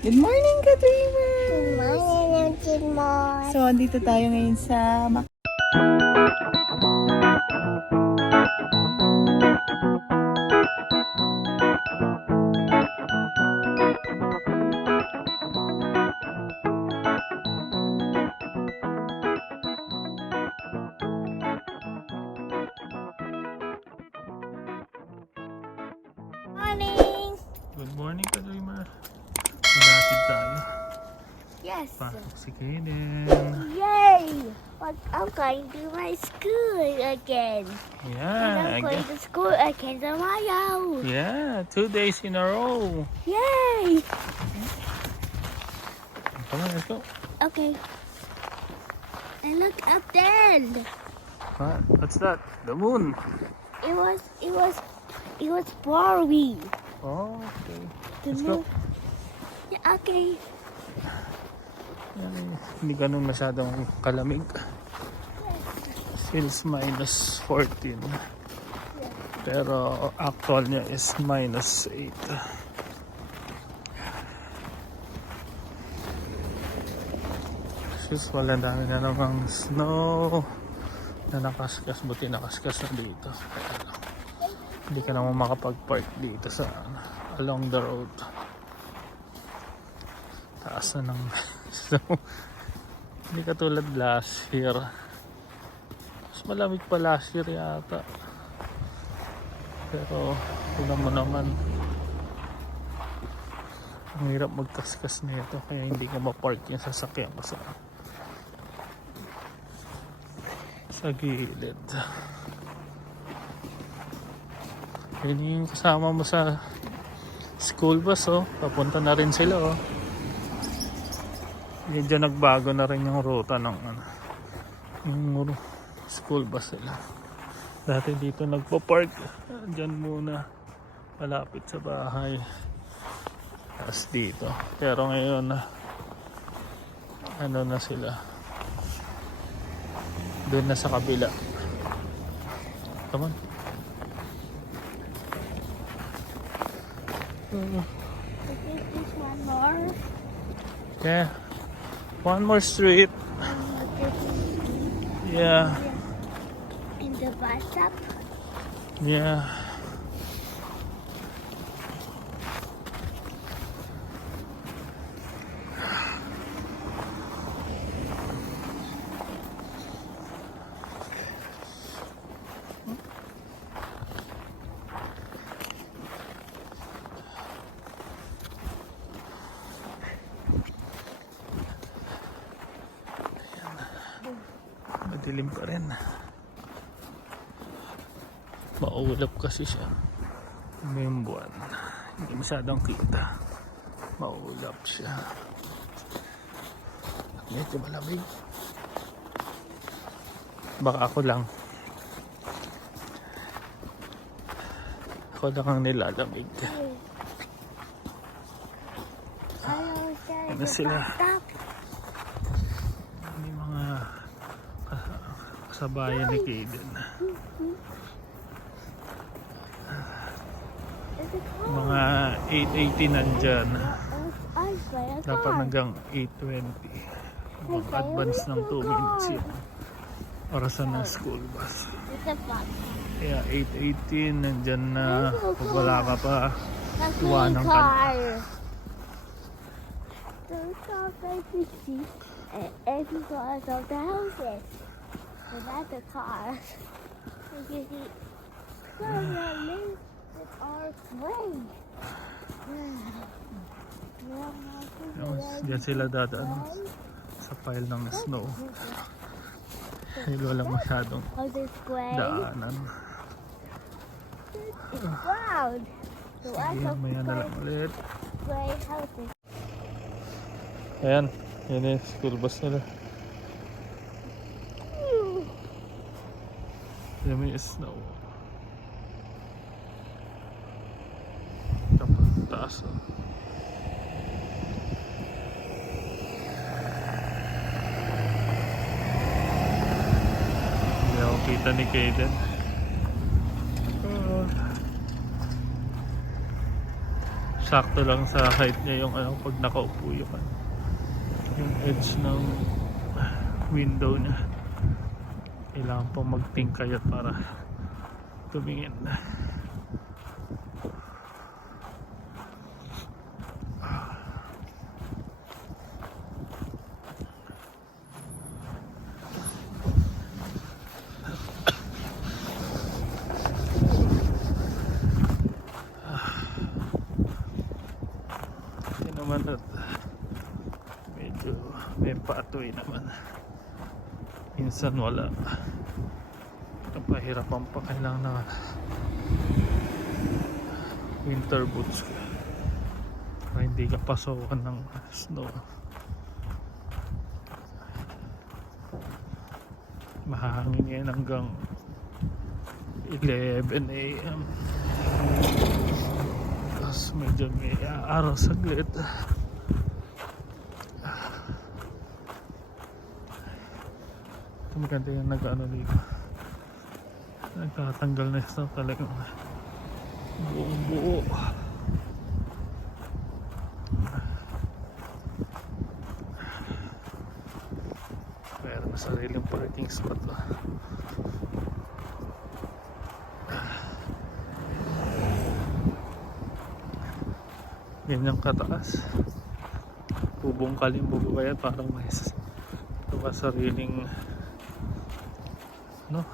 Good morning, Ka-Dreamer! Good morning, Timon. So, andito tayo ngayon sa Morning. Good morning, Ka-Dreamer. Maghatid tayo. Yes. Pasok si Kaden. Yay! But I'm going to my school again. And Yeah, I'm going to school again tomorrow. yeah, 2 days in a row. Yay! Come on, let's go. Okay. And look up there. What's that? The moon. It was blurry. Oh, okay. The Let's go. moon. Yeah, okay. Yan, hindi ganun masyadong kalamig. Feels minus 14. Pero actual niya is minus 8. Sus, wala dami na namang snow na nakaskas. Buti nakaskas na dito. Kaya lang, hindi ka naman makapag-park dito sa along the road. Taas na ng snow. Hindi katulad last year. Mas malamig pa last year yata. Pero tignan mo naman, ang hirap magkaskas nito, kaya hindi ka ma-park yung sasakyan mo sa gilid. Yun yung kasama mo sa school bus, oh. Papunta na rin sila, oh. Medyo nagbago na rin yung ruta ng yung school bus nila. Dati dito nagpo-park, dyan muna malapit sa bahay, tapos dito. Pero ngayon ano na sila, doon na sa kabila. Come on. Okay, this one more. Yeah, one more street. Yeah, In the bus stop. yeah. Madilim pa rin. Maulap kasi siya. Ngayong buwan, hindi masyadong kita. Maulap siya. Medyo malamig. Baka ako lang. Ako lang ang nilalamig. Ano sila? Stop. May mga kasabayan ni Kaden. Mga 8:80 nandyan. Dapat hanggang 8:20. Advance ng 2 minutes yun. Orasan ng school bus. Kaya 8:18 nandyan na. Pag wala ka pa, tuwa ng kanta. Those cars I can see every cars of the houses. And that's the cars. You can see some of them that are gray. Diyan sila dadaan sa pile ng snow. Hindi walang masyadong Oh, this gray. daanan. It's brown. So I Sige, have maya na lang ulit. gray houses. Ayan, yun yung school bus nila. Yan may snow. Tapos taas, oh. Hindi ako kita ni Kaden. sakto lang sa height niya yung ano, pag nakaupo yung edge ng window niya. Kailangan pong magtingkayat para tumingin. Hindi naman at medyo may paatoy naman. Minsan wala. Napahirapan pa, kailangan na winter boots para hindi ka pasokan ng snow. Mahangin yan hanggang 11 AM. Tapos medyo may araw saglit. Ito maganda yung nag-ano dito, nagtatanggal na snow talagang buong buo. Meron sariling parking spot ba. Ganyang kataas, bubungkalin bubukayan parang may sariling no.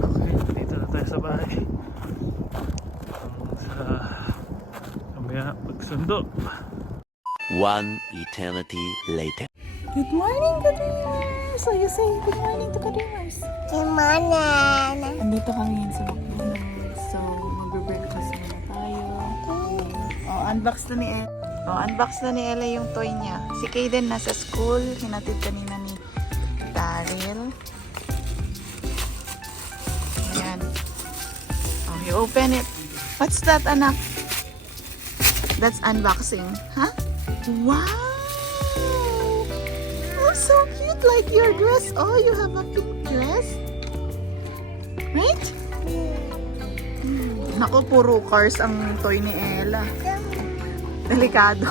Okay, dito na tayo sa bahay. Sa kamaya pagsundo. One eternity later. Good morning, Kadreamers! So you say good morning to Kadreamers. Good morning. Andito kami ngayon sa McDonald's. So, magbe-breakfast muna tayo. Oh, unbox na ni Ella. Oh, unbox na ni Ella yung toy niya. Si Kaden nasa school. Hinatid kanina ni Daryl. Ayan. Oh, you open it. What's that, anak? That's unboxing. Huh? Wow! Oh, so cute! Like your dress. Oh, you have a pink dress? Right? Naku, puro cars ang toy ni Ella. Delikado.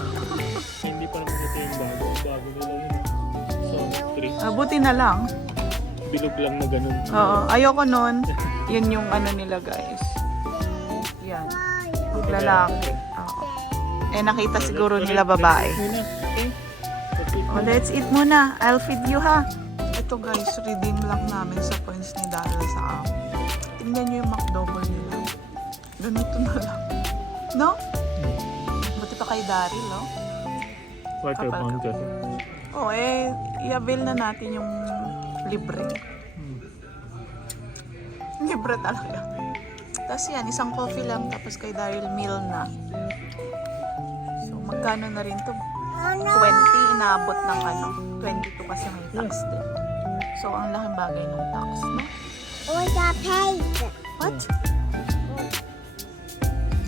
Hindi pa naman ito yung bago. Bago nila yun. So, 3. Buti na lang. Bilog lang na ganun. Oo, ayoko nun. Yun yung ano nila, guys. Yan. Lalaki. Oo. Eh, nakita siguro nila babae. Oh, let's eat muna. I'll feed you, ha? Ito, guys, redeem lang namin sa points ni Daryl sa app. Tingnan nyo yung McDouble nila. Ganito na lang. No? Buti pa kay Daryl, oh. Quarter Kapal pound ka. kasi. Oh, eh, i-avail na natin yung libre. Libre talaga. Tapos yan, isang coffee lang, tapos kay Daryl meal na. So, magkano na rin to? 20, inabot ng ano, 22 kasi may tax din. So, ang laking bagay ng tax, no? We got paid. What?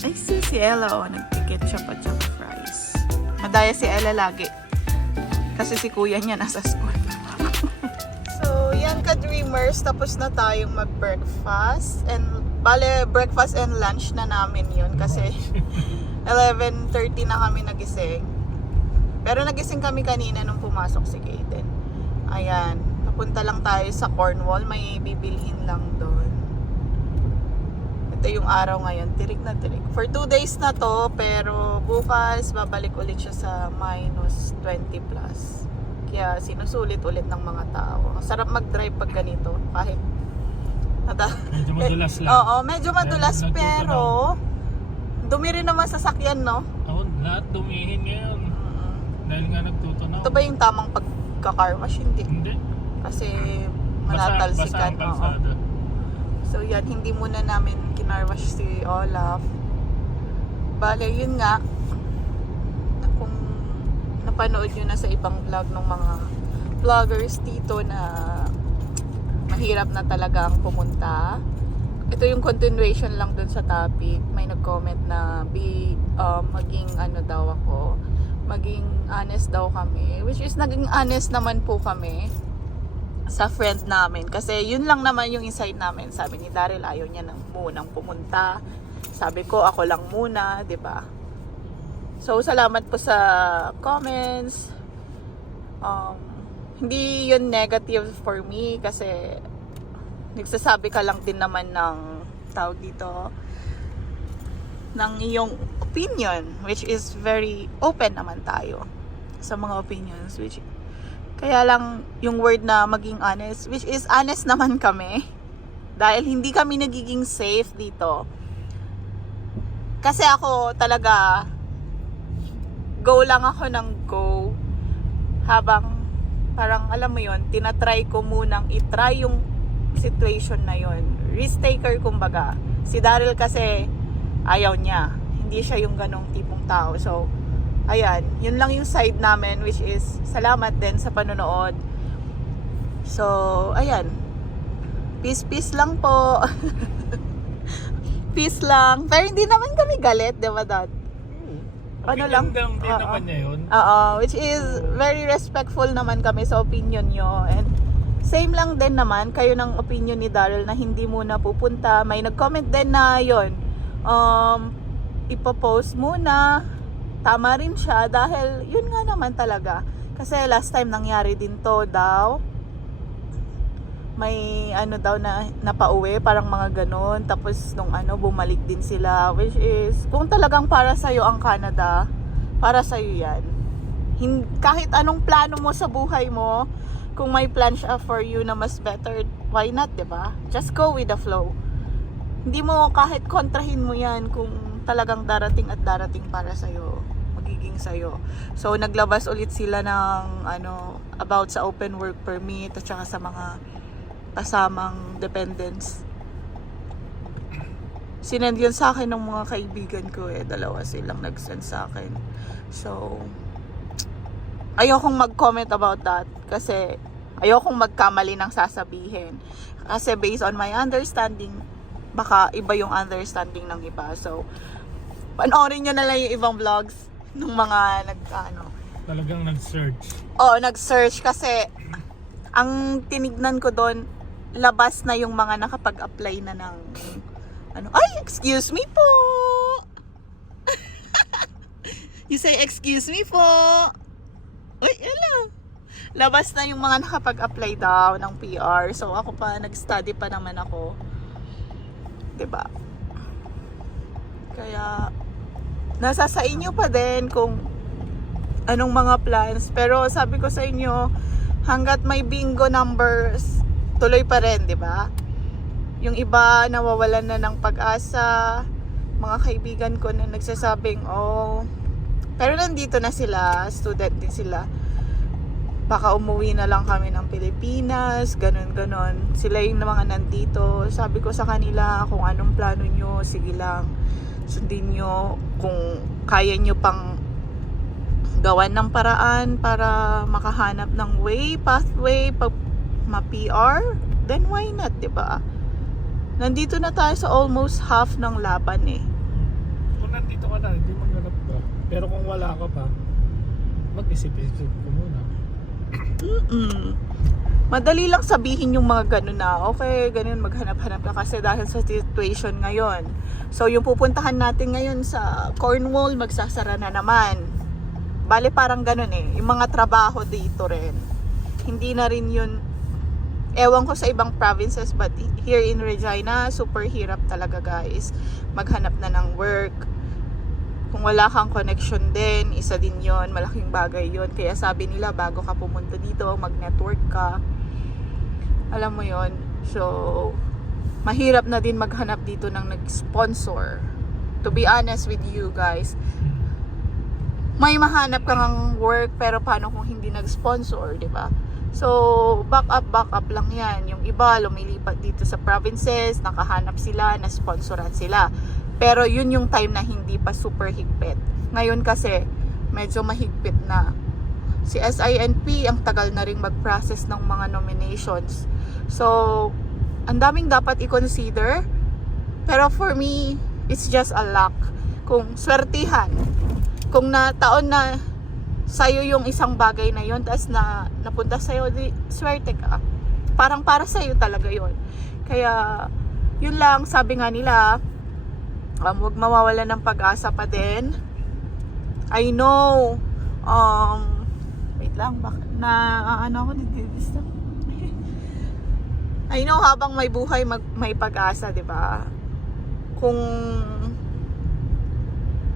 Ay, si Ella, oh, nag-ketchup at saka fries. Madaya si Ella lagi. Kasi si kuya niya nasa school. So, yan ka-dreamers. Tapos na tayong mag-breakfast. And, bale, breakfast and lunch na namin yun. Kasi, 11:30 na kami nagising. Pero nagising kami kanina nung pumasok si Kaden. Ayan. Napunta lang tayo sa Cornwall. May bibilhin lang doon. Ito yung araw ngayon. Tirik na tirik. For 2 days na to. Pero bukas, babalik ulit siya sa minus 20 plus. Kaya sinusulit ulit ng mga tao. Ang sarap mag-drive pag ganito. Kahit Medyo madulas lang. Oo, medyo madulas. Dahil Pero dumi rin naman sa sakyan, no? Ako, lahat dumihin ngayon. Dahil nga nagtutunaw. Ito ba yung tamang pagka-car wash? Hindi. Hindi. Kasi Basa ang manatalsikan. Oo. kalsada. So yan, hindi muna namin kinarwash si Olaf. Bale, yun nga. Kung napanood nyo na sa ibang vlog ng mga vloggers dito na mahirap na talagang pumunta. Ito yung continuation lang dun sa topic. May nag-comment na maging ano daw ako, maging honest daw kami. Which is naging honest naman po kami sa friend namin. Kasi yun lang naman yung insight namin. Sabi ni Daryl, ayaw niya nang munang pumunta. Sabi ko, ako lang muna, 'di ba? So, salamat po sa comments. Hindi yun negative for me kasi nagsasabi ka lang din naman ng tawag dito ng iyong opinion, which is very open naman tayo sa mga opinions, which kaya lang yung word na maging honest, which is honest naman kami dahil hindi kami nagiging safe dito. Kasi ako talaga go lang ako ng go habang parang alam mo yon, tinatry ko munang itry yung situation na yon. Risk taker kumbaga. Si Daryl kasi ayaw niya. Hindi siya yung ganong tipong tao. So, ayan. Yun lang yung side namin, which is salamat din sa panonood. So, ayan. Peace lang po. Peace lang. Pero hindi naman kami galit, di ba, Dad? Ano lang? Din naman niya yun. Which is very respectful naman kami sa opinion nyo. And same lang din naman kayo ng opinion ni Daryl na hindi muna pupunta. May nag-comment din na yon. Ipopost muna. Tama rin siya dahil yun nga naman talaga. Kasi last time nangyari din to daw. May ano daw na napauwi, parang mga ganon. Tapos nung bumalik din sila. Which is, kung talagang para sa'yo ang Canada, para sa'yo yan. Kahit anong plano mo sa buhay mo, kung may plan siya for you na mas better, why not, diba? Just go with the flow. Hindi mo kahit kontrahin mo yan kung talagang darating at darating para sa'yo, magiging sa'yo. So, naglabas ulit sila ng about sa open work permit at saka sa mga kasamang dependents. Sinend yun sa akin ng mga kaibigan ko dalawa silang nag-send sa akin. So, ayokong mag-comment about that kasi ayokong magkamali ng sasabihin. Kasi based on my understanding, baka iba yung understanding ng iba. So, panoorin nyo na lang yung ibang vlogs ng mga Talagang nag-search. Oo, nag-search kasi ang tinignan ko doon, labas na yung mga nakapag-apply na ng ay, excuse me po. You say excuse me po. Uy, hello. Labas na yung mga nakapag-apply daw ng PR. So ako pa, nag-study pa naman ako. 'Di ba? Kaya nasa sa inyo pa din kung anong mga plans. Pero sabi ko sa inyo, hanggat may bingo numbers, tuloy pa rin, 'di ba? Yung iba nawawalan na ng pag-asa, mga kaibigan ko na nagsasabing, pero nandito na sila, student din sila. Baka umuwi na lang kami ng Pilipinas, ganun. Sila yung mga nandito. Sabi ko sa kanila, kung anong plano nyo, sige lang. Sundin nyo. Kung kaya nyo pang gawan ng paraan para makahanap ng pathway, pag ma-PR, then why not, diba? Nandito na tayo sa almost half ng laban Kung nandito ka na, hindi maghanap ka. Pero kung wala ka pa, mag-isip-isip ko muna. Madali lang sabihin yung mga ganun na, okay, ganun, maghanap-hanap ka kasi dahil sa situation ngayon. So, yung pupuntahan natin ngayon sa Cornwall, magsasara na naman. Bale, parang ganun yung mga trabaho dito rin. Hindi na rin yun, ewan ko sa ibang provinces, but here in Regina, super hirap talaga guys. Maghanap na ng work. Kung wala kang connection din, isa din yon, malaking bagay yon. Kaya sabi nila, bago ka pumunta dito, mag-network ka. Alam mo yon. So, mahirap na din maghanap dito ng nag-sponsor. To be honest with you guys, may mahanap kang work, pero paano kung hindi nag-sponsor, di ba? So, back up lang yan. Yung iba, lumilipat dito sa provinces, nakahanap sila, na-sponsoran sila. Pero yun yung time na hindi pa super higpit. Ngayon kasi, medyo mahigpit na. Si SINP, ang tagal na rin mag-process ng mga nominations. So, ang daming dapat i-consider. Pero for me, it's just a luck. Kung swertihan, kung na taon na sa'yo yung isang bagay na yun, tapos napunta sa'yo, swerte ka. Parang para sa'yo talaga yun. Kaya, yun lang, sabi nga nila, huwag mawawala ng pag-asa pa din. I know, wait lang, ano ako, nagdidisturb. I know, habang may buhay, may pag-asa, di ba? Kung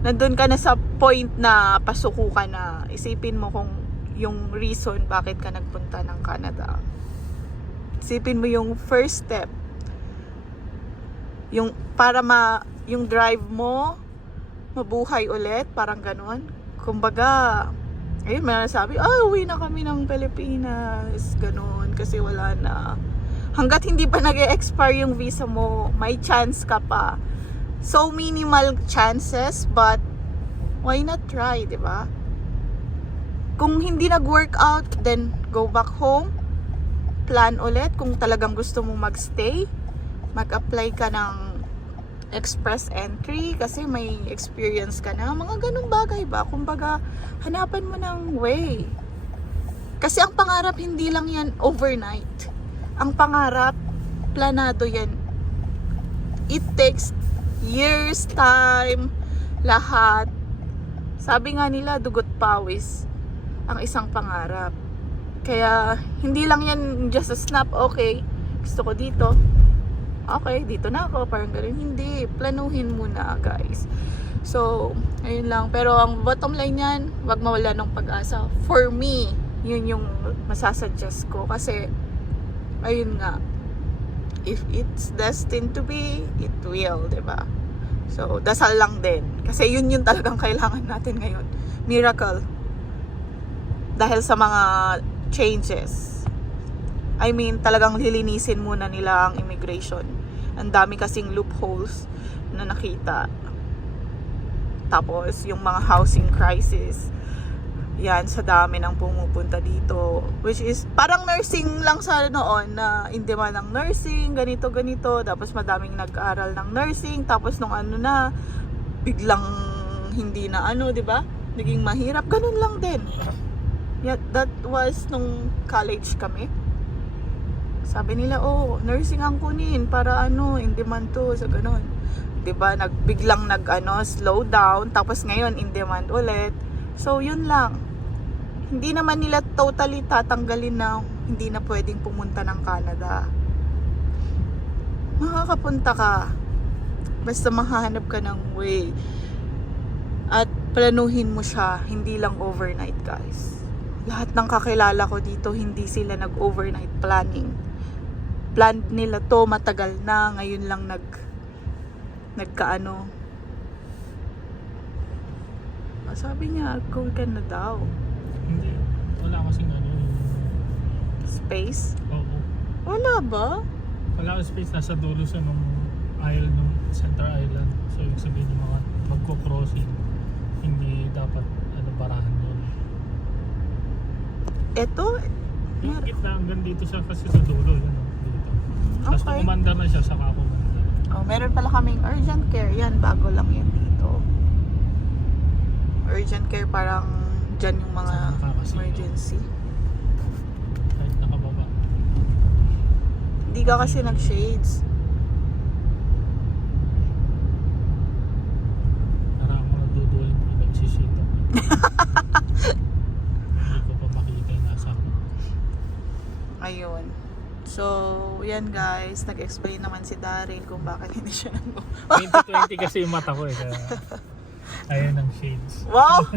nandun ka na sa point na pasuko ka na, isipin mo kung yung reason bakit ka nagpunta ng Canada. Isipin mo yung first step. Yung para yung drive mo mabuhay ulit, parang ganun. Kumbaga, ayun, may nasabi, uwi na kami ng Pilipinas, ganun, kasi wala na. Hanggat hindi pa nag-expire yung visa mo, may chance ka pa. So minimal chances, but why not try, di ba? Kung hindi nag-work out, then go back home. Plan ulit kung talagang gusto mong magstay. Mag-apply ka ng express entry kasi may experience ka na. Mga ganung bagay ba? Kumbaga, hanapan mo ng way. Kasi ang pangarap, hindi lang yan overnight. Ang pangarap, planado yan. It takes years, time, lahat. Sabi nga nila, dugot pawis ang isang pangarap. Kaya, hindi lang yan just a snap, okay, gusto ko dito. Okay, dito na ako, parang gano'n. Hindi, planuhin muna, guys. So, ayun lang. Pero ang bottom line yan, wag mawala ng pag-asa. For me, yun yung masasuggest ko. Kasi, ayun nga, if it's destined to be, it will, diba? So, dasal lang din. Kasi yun yung talagang kailangan natin ngayon. Miracle. Dahil sa mga changes. I mean, talagang lilinisin muna nila ang immigration. Ang dami kasing loopholes na nakita. Tapos, yung mga housing crisis. Yan, sa dami ng pumupunta dito. Which is, parang nursing lang sa noon na in demand ng nursing, ganito. Tapos, madaming nag-aaral ng nursing. Tapos, nung ano na, biglang hindi na di ba? Naging mahirap. Ganun lang din. Yeah, that was nung college kami. Sabi nila, nursing ang kunin para in demand to, sa ganun. 'Di ba? Biglang slow down, tapos ngayon in demand ulit. So, yun lang. Hindi naman nila totally tatanggalin na hindi na pwedeng pumunta ng Canada. Makakapunta ka. Basta mahahanap ka ng way. At planuhin mo siya, hindi lang overnight, guys. Lahat ng kakilala ko dito, hindi sila nag-overnight planning. Plan nila to matagal na, ngayon lang nagkaano. Sabi niya, go ka na daw. Hindi. Wala kasing Space? Oo. Wala ba? Wala kasing space. Nasa dulo siya nung island, nung center island. So, ibig sabihin yung mga magko-crossing, hindi dapat barahan yun. Eto? Yung gitna hanggang dito siya kasi sa dulo. Dito. Tapos Okay. kumandar na siya, saka kumandar. Meron pala kaming urgent care. Yan, bago lang yan dito. Urgent care, parang dyan yung mga emergency. Kahit nakababa. Hindi ka kasi nag-shades. Parang ako nagduduling ko nagsisita. Hindi ko pa makita yung nasa ako. Ayun. So, yan guys. Nag-explain naman si Daryl kung bakit hindi siya 2020 kasi yung mata ko kaya ayun ang shades. Wow!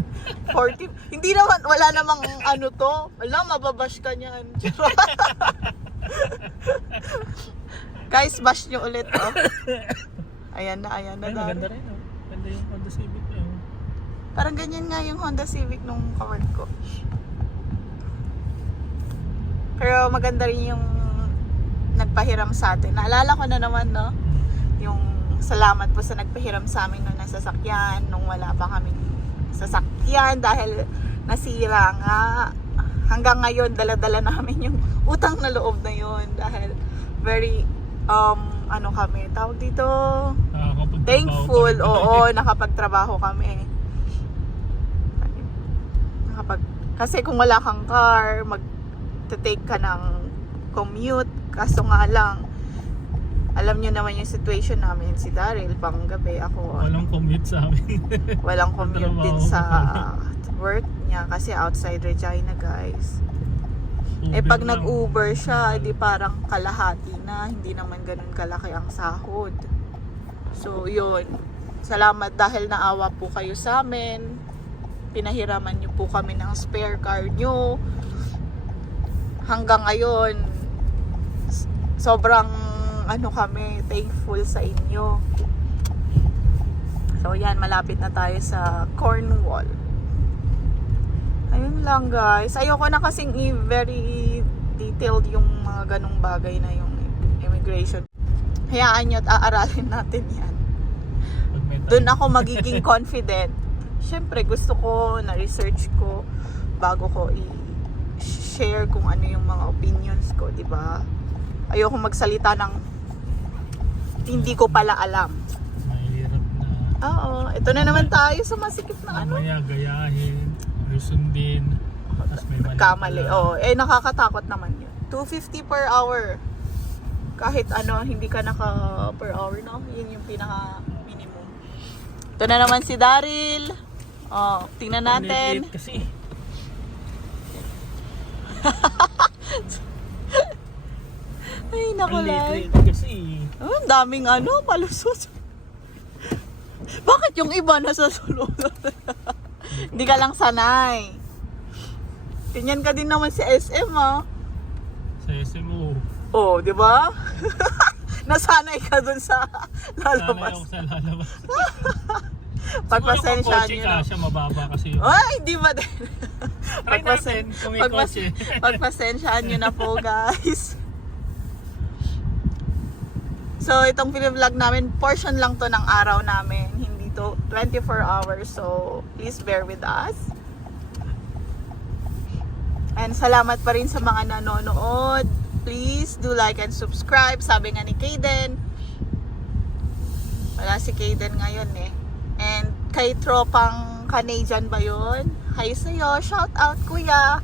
40. Hindi naman, wala namang to. Wala, mababash ka niyan. Guys, bash nyo ulit, Ayan na, Ay, Daryl. maganda rin, Ganda yung Honda Civic niya, Parang ganyan nga yung Honda Civic nung kawan ko. Pero maganda rin yung nagpahiram sa atin. Naalala ko na naman, yung salamat po sa nagpahiram sa amin nung nasasakyan, nung wala pa kaming sasakyan dahil nasira nga. Hanggang ngayon, dala-dala namin yung utang na loob na yun dahil very, kami, tawag dito, thankful, nakapagtrabaho kami. Kasi kung wala kang car, mag-take ka ng commute. Kaso nga lang, alam nyo naman yung situation namin, si Daryl, pang gabi ako. Walang commute sa amin. Walang commute din Trabaho sa pa work niya kasi outside Regina, guys. Eh Uber pag lang. nag-Uber siya, di parang kalahati na, hindi naman ganun kalaki ang sahod. So yun, salamat dahil naawa po kayo sa amin. Pinahiraman niyo po kami ng spare car niyo. Hanggang ngayon, sobrang kami thankful sa inyo. So yan, malapit na tayo sa Cornwall. Ayun lang guys. Ayoko na kasing very detailed yung mga ganong bagay na yung immigration. Hayaan nyo at aaralin natin yan. Pag may time. Doon ako magiging confident. Siyempre gusto ko, na-research ko bago ko i-share kung ano yung mga opinions ko, di ba? Ayoko magsalita ng hindi ko pala alam. Mahirap na. Oo, ito na naman tayo sa masikip na Mamaya gayahin, resundin, tapos may mali kamali. pala. Oh, nakakatakot naman yun. 250 per hour. Kahit hindi ka naka per hour, no? Yun yung pinaka minimum. Ito na naman si Daryl. Oh, tingnan natin. Late kasi. Ay, naku Ang lang. late kasi. Oh, ang daming palusot. Bakit yung iba nasa sulod? Hindi ka lang sanay. Ganyan ka din naman si SM, ah. Sa SMO. Oh, di ba? Nasanay ka dun sa Sana lalabas. yung sa lalabas. Pagpasensyahan Siguro nyo kung na. kotse ka, siya mababa kasi. Ay, di ba din? Try natin kung may kotse. Pagpasensyahan nyo na po, guys. So, itong pinivlog namin, portion lang to ng araw namin. Hindi to 24 hours. So, please bear with us. And salamat pa rin sa mga nanonood. Please do like and subscribe. Sabi nga ni Kaden. Wala si Kaden ngayon eh. And kay tropang Canadian ba yun? Hi sa'yo. Shout out, kuya.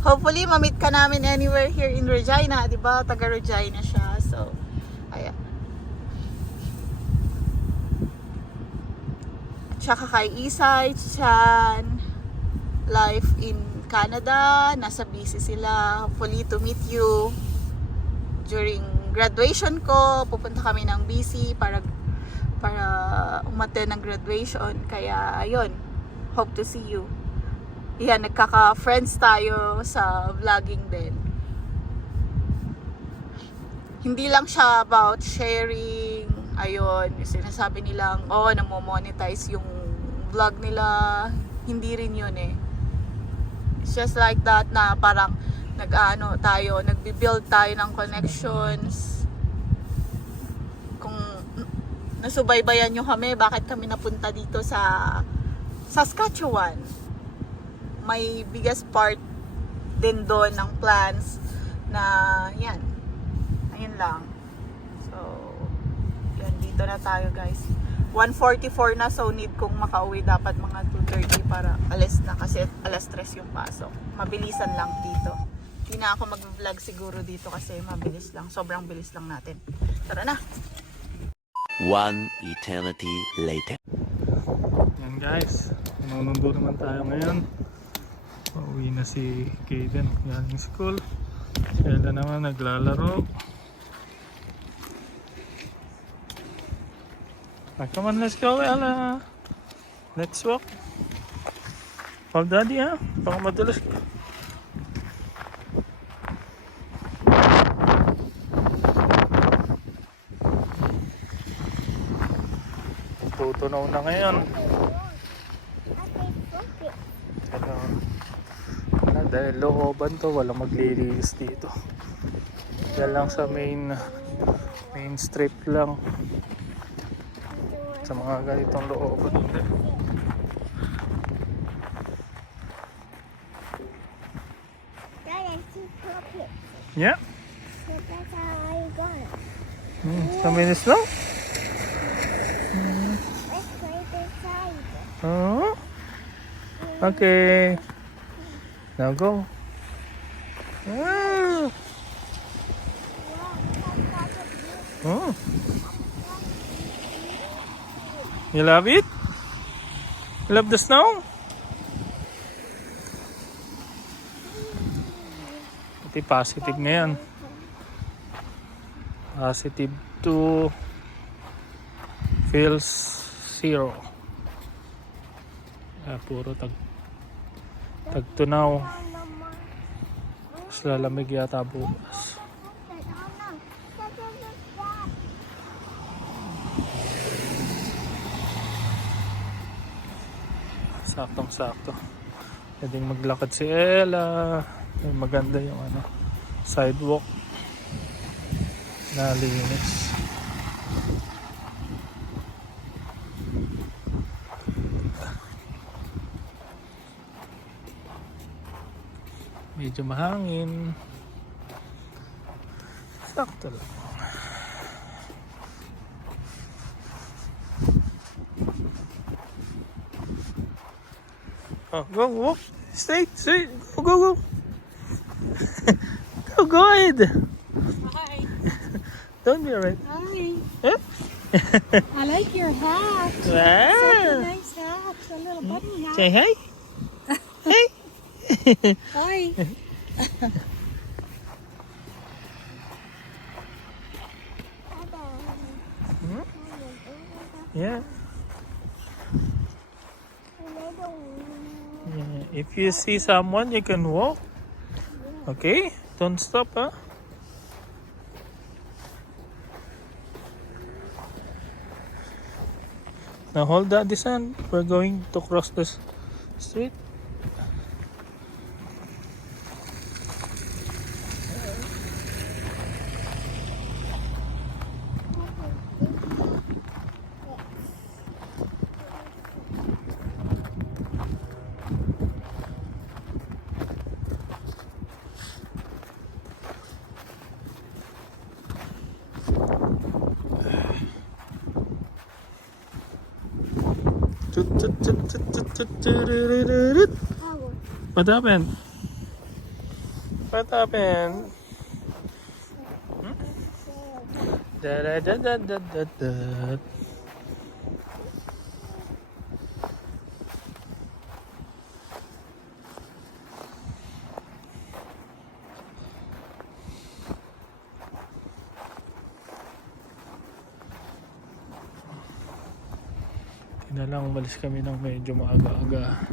Hopefully, mamit ka namin anywhere here in Regina. Diba? Taga Regina siya. So, ayan. Tsaka kay Isay, Chan, life in Canada, nasa busy sila. Hopefully to meet you during graduation ko. Pupunta kami ng BC para umattend ng graduation. Kaya ayun, hope to see you. Yan, nagkaka-friends tayo sa vlogging din. Hindi lang siya about sharing. Ayun, sinasabi nilang, namo-monetize yung vlog nila. Hindi rin yun eh. It's just like that na parang nagbi-build tayo ng connections. Kung nasubaybayan nyo kami, bakit kami napunta dito sa Saskatchewan? May biggest part din doon ng plans na yan. Ayun lang. So, yan, dito na tayo guys. 1:44 na, so need kong makauwi dapat mga 2:30 para alis na kasi alas 3 yung pasok. Mabilisan lang dito. Hindi na ako mag-vlog siguro dito kasi mabilis lang. Sobrang bilis lang natin. Tara na! One eternity later. Yan guys, manunundo naman tayo ngayon. Pauwi na si Kaden galing school. Si Ella naman naglalaro. Come on, let's go, Ella. Let's walk. Follow daddy, ha? Baka madulas ka. Tutunaw na ngayon. Dahil looban to, walang maglilinis dito. Yan lang sa main strip lang. Sa mga ganitong looban. Dad, I see puppets. Yeah. So that's how I got it. Sa minutes lang. Let's play this side. Oh. Okay. Now go. Ah. Oh. You love it? You love the snow? Pati positive ngayon. Positive 2 feels 0. Puro tagtunaw. Mas lalamig yata bukas. Saktong-sakto. Pwedeng maglakad si Ella. Maganda yung sidewalk na linis. Medyo mahangin. Sakto lang. Oh, go, walk. Straight. Go, go, go. Go, go ahead. Hi. Don't be alright. Hi. Huh? I like your hat. Such a Wow. nice hat. A little bunny hat. Say hi. Hey. Hi. Yeah. If you see someone, you can walk. Okay? Don't stop, huh? Now hold daddy's hand. We're going to cross the street. What happened? What happened? Da da da da da da da. Na lang umalis kami ng medyo maaga-aga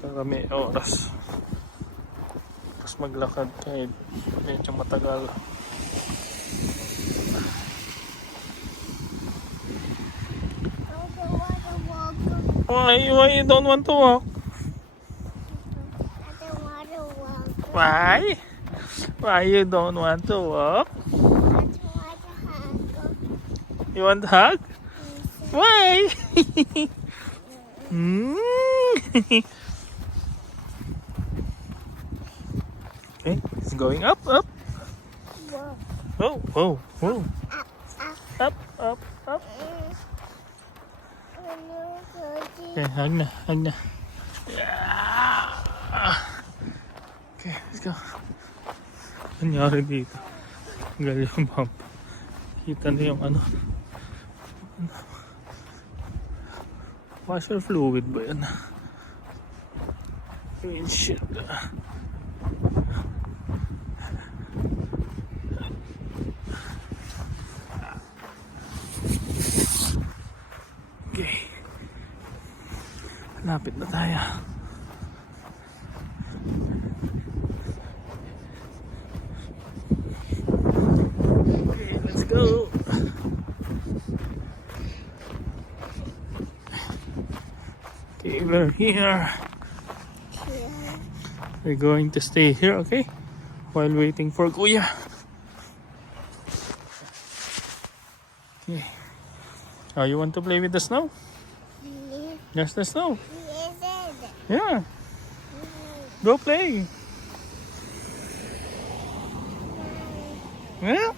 para may oras, tapos maglakad kahit medyo matagal. Why you don't want to walk? Why you don't want to walk? You want a hug? Why? Okay, it's going up. Oh. Up. Okay, hug na. Yeah. Okay, let's go. Nangyari dito. Galing yung bump. Kita na yung washer fluid ba yan? Windshield. Okay. Lapit na tayo. Okay, let's go. Okay, we're here. We're going to stay here, okay? While waiting for Kuya. Okay. Oh, you want to play with the snow? There's the snow. Yeah. Go play. Yeah.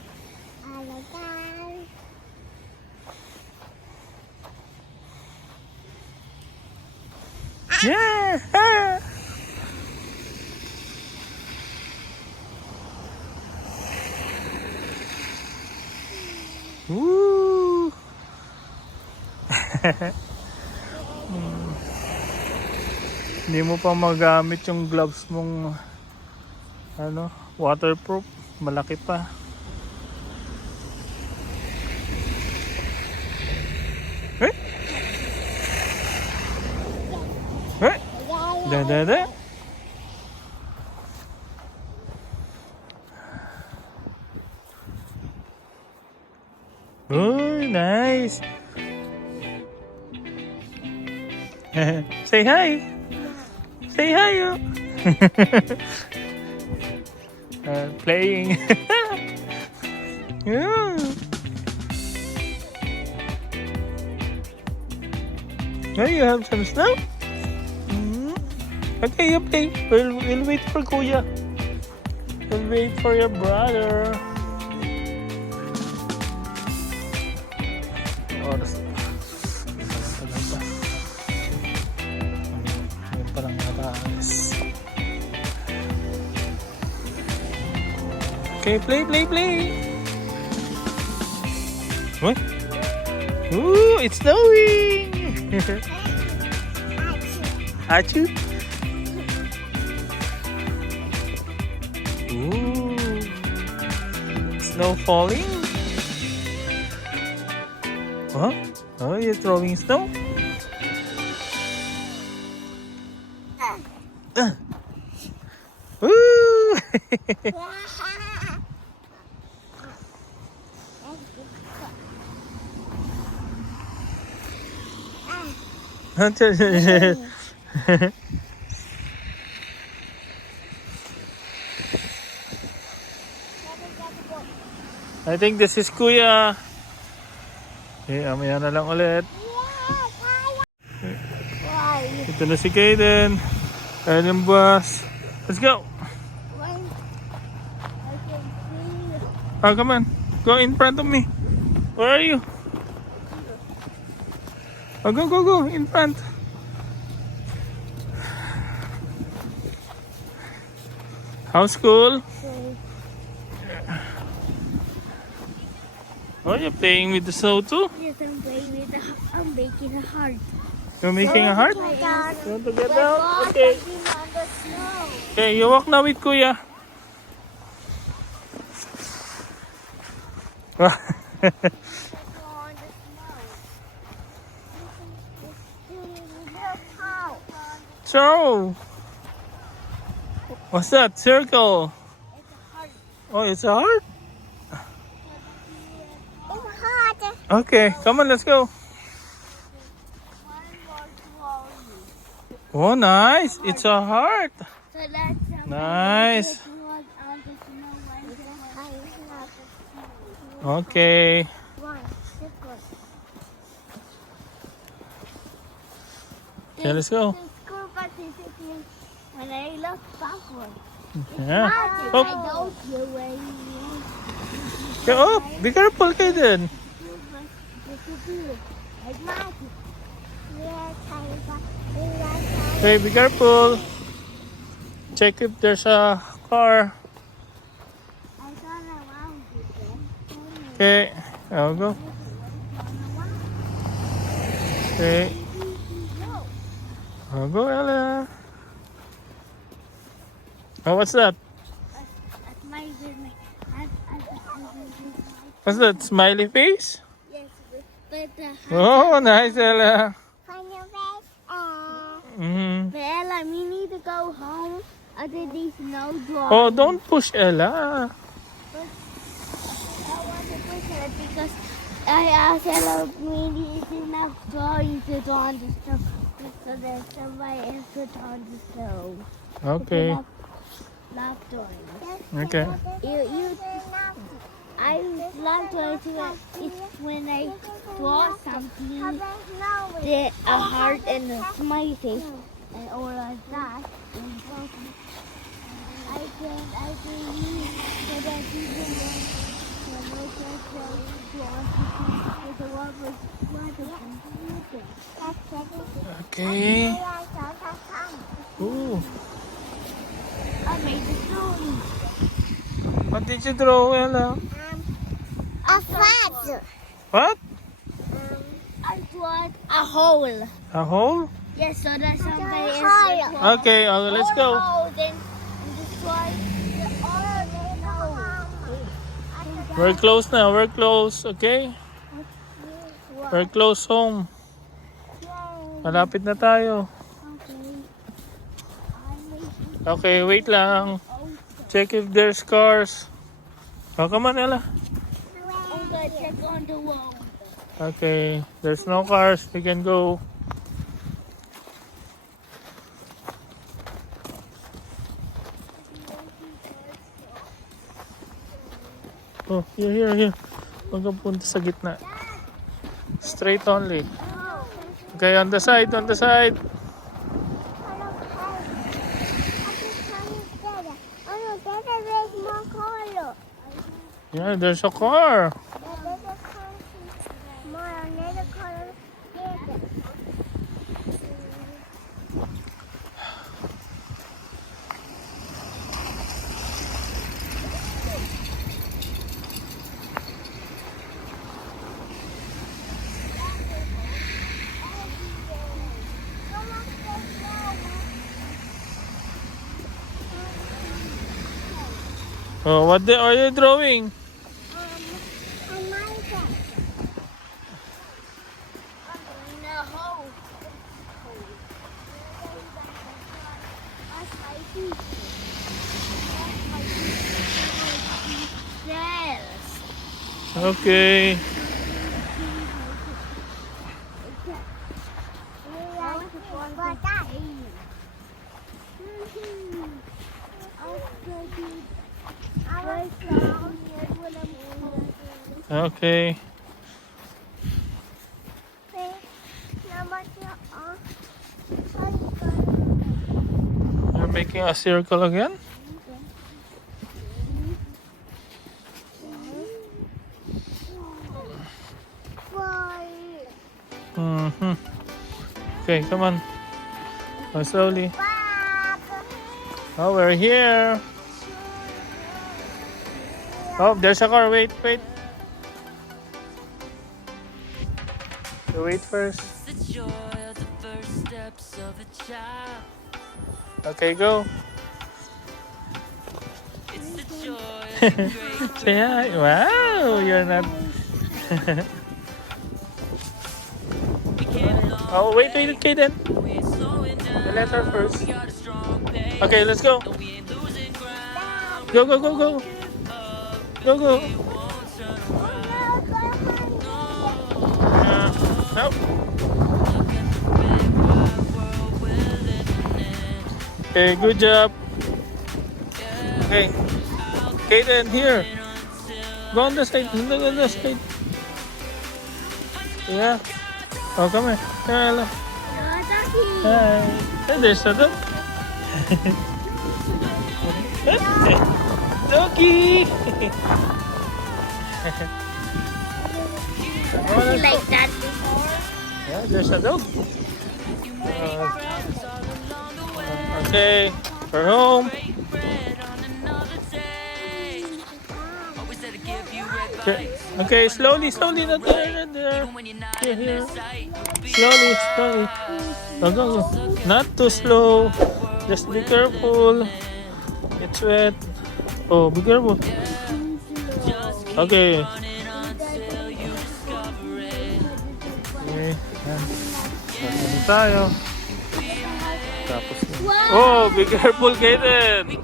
Yeah. Woo! Hindi mo pa magamit yung gloves mong waterproof. Malaki pa. Eh? Eh? Da. Oh, nice. Say hi. Say hi. Oh. Playing. Yeah. Now you have some snow. Okay, you play. We'll wait for Kuya. We'll wait for your brother. Oras na. Ngayon pa lang nakaalis. Okay, play. What? Ooh, it's snowing! Achoo? Ooh. Snow falling? Huh? Oh, you're throwing snow? Ooh! I think this is Kuya. Okay, amaya na lang ulit. Ito na si Kaden. Ayan yung bus. Let's go. Oh, come on. Go in front of me. Where are you? Oh, go. In front. How's school? Oh, you're playing with the snow too? Yes, I'm making a heart. You're making a heart? My You God. want to get down? Okay. On the snow. Okay, you walk now with Kuya. On the snow. Look how. So, what's that? Circle. It's a heart. Oh, it's a heart? It's hot. Okay, come on, let's go. One more slowly. Oh, nice. It's a heart. So that's Nice. on the snow. One. Okay. This one. Okay, let's go. School participants when I look backward. Yeah. I Oh, don't know where you okay, oh, be careful, Kaden. like magic. Okay, be careful. Check if there's a car. I don't know how to do Okay, I'll go. Okay, I'll go, Ella. Oh, what's that? What's that? Smiley face? Yes, but Oh, nice, Ella. find your face. Mm-hmm. Ella, we need to go home after these snowdrops. Oh, don't push Ella. I want to push her because I asked Ella we need enough drawing to draw on the stove so that somebody else could draw on the stove. Okay. Love drawing. Okay. I love drawing it's when I draw something, a heart and a smiley face, and or like that. And I can use so that people can look at the one with Okay. Ooh. I made the drawing. What did you draw, Ella? A flag. What? I want a hole. A hole? Yes, so that somebody is. Okay, let's go. Then destroy We're close now. We're close. Okay? We're close home. Malapit na tayo. Okay, wait lang. Check if there's cars. Oh, come on, Ella. I'm gonna check on the wall. Okay, there's no cars. We can go. Oh, here. Huwag kang punta sa gitna. Straight only. Okay, on the side. Yeah, there's a car. Oh, what are you drawing? Okay. Okay. You're making a circle again? Mm-hmm. Okay, come on. Go slowly. Oh, we're here. Oh, there's a car. Wait. You wait first. Okay, go. Say hi. Wow, you're not. Oh, wait, okay then. The letter first. Okay, let's go. Go. Go. Nope. Okay, good job. Okay then, here. Go on the side. Yeah. Oh, come here. Hello. Hi. Hey, there's a dog. Doggy. Like that before? Yeah, there's a dog. Okay, we're home. Okay, slowly, not there. Here. Slowly. Go. Not too slow. Just be careful. It's wet. Oh, be careful. Okay. Yan. Tayo. Tapos na. Oh, be careful, Kaden.